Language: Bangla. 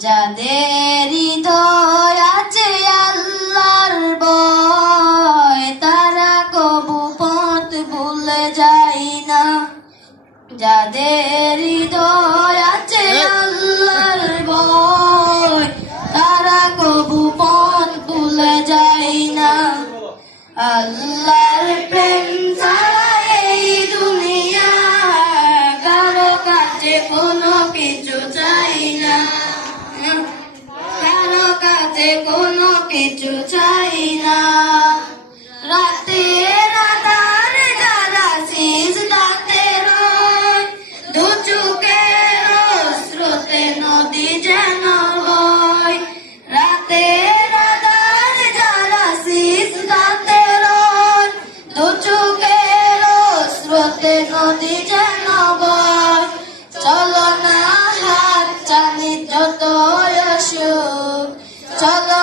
যাদের হৃদয় আছে আল্লাহর ভয় তারা কবু পথ ভুলে যায় না। যাদের হৃদয় আছে আল্লাহর ভয় তারা কবু পথ ভুলে যায় না। আল্লাহর প্রেম ছাড়া এই দুনিয়া কারো কাছে কোনো কিছু চাই না, কারো কাছে কোনো কিছু চাই না। রাতের আঁধার যারা সিজদাতে রয় দু চোখের স্রোতে নদী যেন বয়। রাতের আঁধার যারা সিজদাতে রয় দু চোখের স্রোতে নদী যেন বয়। চলো না হাত টানি যত অসুখ, চলো